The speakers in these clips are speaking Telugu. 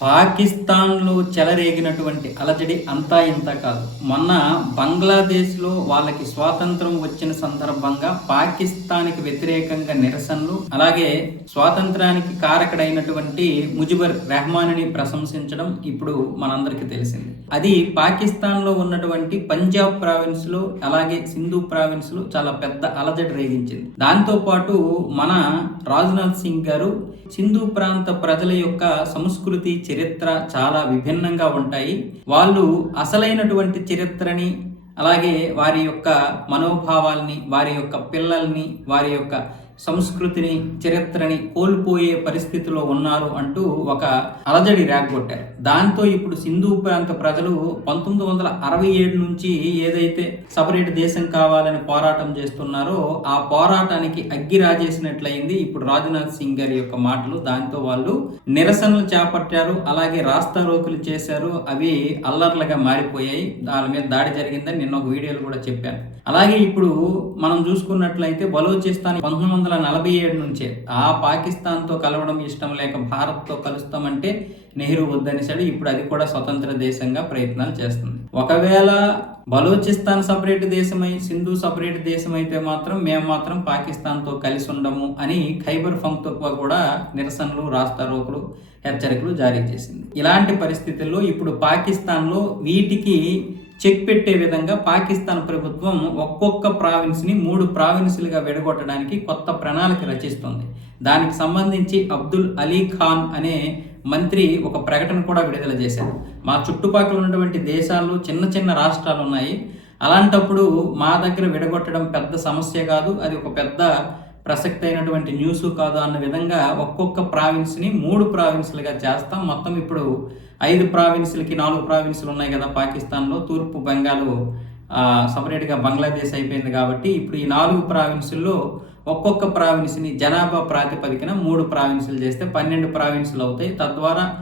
పాకిస్తాన్లో చెలరేగినటువంటి అలజడి అంతా ఇంత కాదు. మొన్న బంగ్లాదేశ్లో వాళ్ళకి స్వాతంత్రం వచ్చిన సందర్భంగా పాకిస్తాన్కి వ్యతిరేకంగా నిరసనలు అలాగే స్వాతంత్రానికి కారకుడైనటువంటి ముజిబర్ రెహమాన్ని ప్రశంసించడం ఇప్పుడు మనందరికీ తెలిసింది. అది పాకిస్తాన్లో ఉన్నటువంటి పంజాబ్ ప్రావిన్స్లో అలాగే సింధు ప్రావిన్స్లో చాలా పెద్ద అలజడి రేగించింది. దాంతోపాటు మన రాజ్నాథ్ సింగ్ గారు సింధు ప్రాంత ప్రజల యొక్క సంస్కృతి చరిత్ర చాలా విభిన్నంగా ఉంటాయి. వాళ్ళు అసలైనటువంటి చరిత్రని అలాగే వారి యొక్క మనోభావాల్ని వారి యొక్క పిల్లల్ని వారి యొక్క సంస్కృతిని చరిత్రని కోల్పోయే పరిస్థితిలో ఉన్నారు అంటూ ఒక అలజడి రేగొట్టారు దాంతో ఇప్పుడు సింధు ప్రాంత ప్రజలు పంతొమ్మిది వందల అరవై ఏడు నుంచి ఏదైతే సపరేట్ దేశం కావాలని పోరాటం చేస్తున్నారో ఆ పోరాటానికి అగ్గి రాజేసినట్లయింది ఇప్పుడు రాజ్నాథ్ సింగ్ గారి యొక్క మాటలు. దాంతో వాళ్ళు నిరసనలు చేపట్టారు అలాగే రాస్తారోకులు చేశారు. అవి అల్లర్లుగా మారిపోయాయి. దాని మీద దాడి జరిగిందని నిన్న ఒక వీడియోలు కూడా చెప్పాను. అలాగే ఇప్పుడు మనం చూసుకున్నట్లయితే బలోచిస్తాన్ పంతొమ్మిది వందల నలభై ఏడు నుంచే. ఆ పాకిస్తాన్తో కలవడం ఇష్టం లేక భారత్తో కలుస్తామంటే నెహ్రూ వద్దనేసాడు ఇప్పుడు అది కూడా స్వతంత్ర దేశంగా ప్రయత్నాలు చేస్తుంది. ఒకవేళ బలోచిస్తాన్ సపరేట్ దేశమై సింధు సపరేట్ దేశం అయితే మాత్రం మేము మాత్రం పాకిస్తాన్తో కలిసి ఉండము అని ఖైబర్ ఫంక్తో కూడా నిరసనలు రాస్తారోకులు హెచ్చరికలు జారీ చేసింది. ఇలాంటి పరిస్థితుల్లో ఇప్పుడు పాకిస్తాన్లో వీటికి చెక్ పెట్టే విధంగా పాకిస్తాన్ ప్రభుత్వం ఒక్కొక్క ప్రావిన్స్ని మూడు ప్రావిన్సులుగా విడగొట్టడానికి కొత్త ప్రణాళిక రచిస్తుంది. దానికి సంబంధించి అబ్దుల్ అలీ ఖాన్ అనే మంత్రి ఒక ప్రకటన కూడా విడుదల చేశారు. మా చుట్టుపక్కల ఉన్నటువంటి దేశాలు చిన్న చిన్న రాష్ట్రాలు ఉన్నాయి అలాంటప్పుడు మా దగ్గర విడగొట్టడం పెద్ద సమస్య కాదు. అది ఒక పెద్ద ప్రసక్తి అయినటువంటి న్యూస్ కాదు అన్న విధంగా ఒక్కొక్క ప్రావిన్స్ని మూడు ప్రావిన్స్లుగా చేస్తాం. మొత్తం ఇప్పుడు ఐదు ప్రావిన్స్లకి నాలుగు ప్రావిన్స్లు ఉన్నాయి కదా పాకిస్తాన్లో. తూర్పు బెంగాల్ సపరేట్గా బంగ్లాదేశ్ అయిపోయింది కాబట్టి ఇప్పుడు ఈ నాలుగు ప్రావిన్సుల్లో ఒక్కొక్క ప్రావిన్స్ని జనాభా ప్రాతిపదికన మూడు ప్రావిన్సులు చేస్తే పన్నెండు ప్రావిన్సులు అవుతాయి. తద్వారా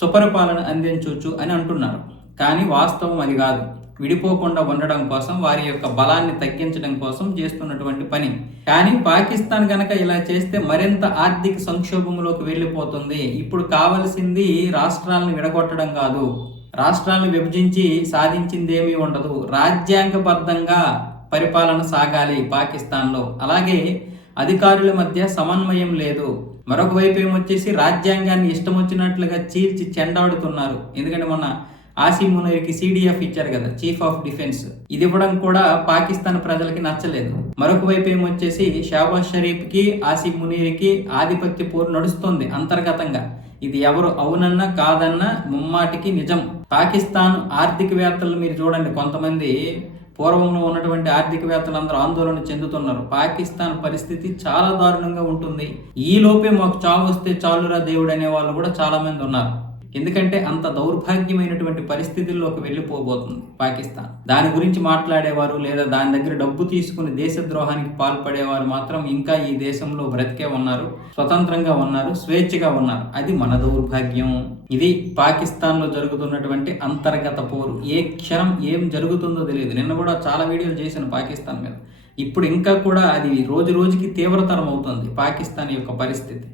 సుపరిపాలన అందించవచ్చు అని అంటున్నారు. కానీ వాస్తవం అది కాదు. విడిపోకుండా ఉండడం కోసం వారి యొక్క బలాన్ని తగ్గించడం కోసం చేస్తున్నటువంటి పని. కానీ పాకిస్తాన్ గనక ఇలా చేస్తే మరింత ఆర్థిక సంక్షోభంలోకి వెళ్ళిపోతుంది. ఇప్పుడు కావలసింది రాష్ట్రాలను విడగొట్టడం కాదు. రాష్ట్రాలను విభజించి సాధించింది ఏమీ ఉండదు. రాజ్యాంగబద్ధంగా పరిపాలన సాగాలి పాకిస్తాన్లో. అలాగే అధికారుల మధ్య సమన్వయం లేదు. మరొక వైపు ఏమొచ్చేసి రాజ్యాంగాన్ని ఇష్టం వచ్చినట్లుగా చీల్చి చెండాడుతున్నారు. ఎందుకంటే మన ఆసిమ్ మునీర్కి సిడిఎఫ్ ఇచ్చారు కదా చీఫ్ ఆఫ్ డిఫెన్స్ ఇది ఇవ్వడం కూడా పాకిస్తాన్ ప్రజలకి నచ్చలేదు. మరొక వైపు ఏమొచ్చేసి షాబాజ్ షరీఫ్కి ఆసిమ్ మునీర్కి ఆధిపత్య పోరు నడుస్తుంది అంతర్గతంగా. ఇది ఎవరు అవునన్నా కాదన్నా ముమ్మాటికి నిజం. పాకిస్తాన్ ఆర్థికవేత్తలు మీరు చూడండి కొంతమంది పూర్వంలో ఉన్నటువంటి ఆర్థికవేత్తలు అందరూ ఆందోళన చెందుతున్నారు. పాకిస్తాన్ పరిస్థితి చాలా దారుణంగా ఉంటుంది. ఈ లోపే మాకు చావు వస్తే చాలురా దేవుడు అనే వాళ్ళు కూడా చాలా మంది ఉన్నారు. ఎందుకంటే అంత దౌర్భాగ్యమైనటువంటి పరిస్థితుల్లోకి వెళ్ళిపోబోతుంది పాకిస్తాన్. దాని గురించి మాట్లాడేవారు లేదా దాని దగ్గర డబ్బు తీసుకుని దేశద్రోహానికి పాల్పడేవారు మాత్రం ఇంకా ఈ దేశంలో బ్రతికే ఉన్నారు స్వతంత్రంగా ఉన్నారు స్వేచ్ఛగా ఉన్నారు. అది మన దౌర్భాగ్యం. ఇది పాకిస్తాన్లో జరుగుతున్నటువంటి అంతర్గత పోరు. ఏ క్షణం ఏం జరుగుతుందో తెలియదు. నిన్న కూడా చాలా వీడియోలు చేశాను పాకిస్తాన్ మీద. ఇప్పుడు ఇంకా కూడా అది రోజు రోజుకి తీవ్రతరం అవుతుంది పాకిస్తాన్ యొక్క పరిస్థితి.